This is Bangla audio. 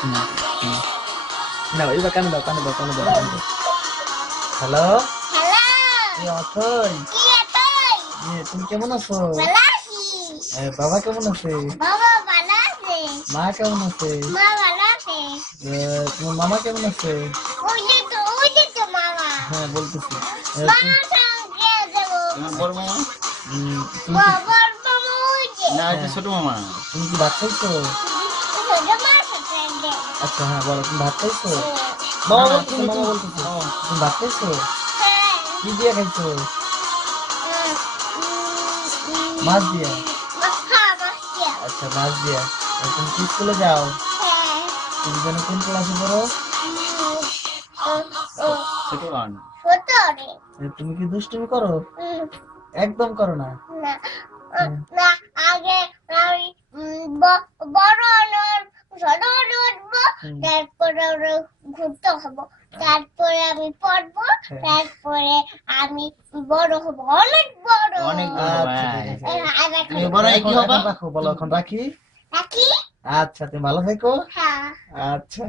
হুম, হুম। নাও এবার কানে দাও, কানে দাও, কানে দাও, কানে দাও। হ্যালো, হ্যালো, এ অথই, কি এতই তুমি কেমন আছো? ভালো আছি। বাবা কেমন আছে? বাবা ভালো আছে, মা কেমন আছে? মা ভালো আছে। তোমার মামা কেমন আছে? ওই যে তো মামা, হ্যাঁ বলতেছি। মামার সঙ্গে যাবো। তোমার বড় মামা তুমি কি, বাবার মামা ওই যে না এটা হ্যাঁ ছোট মামা? তুমি কি ভাত খাইছো? ছোট মার সাথে দে। আচ্ছা হ্যাঁ বলো, তুমি ভাত খাইছো? না মামা না বলতেছে, তুমি মামা তুমি বলতেছে। ও, তুমি ভাত খাইছো? হ্যাঁ, কি দিয়ে খাইছো? উম, মাছ দিয়া? হ্যাঁ, মাসিয়া। আচ্ছা মাছ দিয়া। তুমি কি স্কুলে যাও? হ্যাঁ, তুমি যেন কোন ক্লাসে পড়ো? উম, উম, ছোট ওয়ান। ছোট রে। তুমি কি দুষ্টুমি করো? উম, একদম করো না। না, হুম, না, আগে আমি বড় হলাম, ছোট হলে উঠবো, হুম, তারপরে ওরা ঘুরতে হবো, তারপরে আমি পড়বো, হ্যাঁ। তারপরে আমি বড় হবো, অনেক বড়। অনেক বড় হবা, আচ্ছা হ্যাঁ। ঠিক আছে। আর তুমি এখন বড় হয়ে কি এখন হবা? এখন রাখো, বলো এখন রাখি। রাখি। আচ্ছা তুমি ভালো থেকো। হ্যাঁ। আচ্ছা।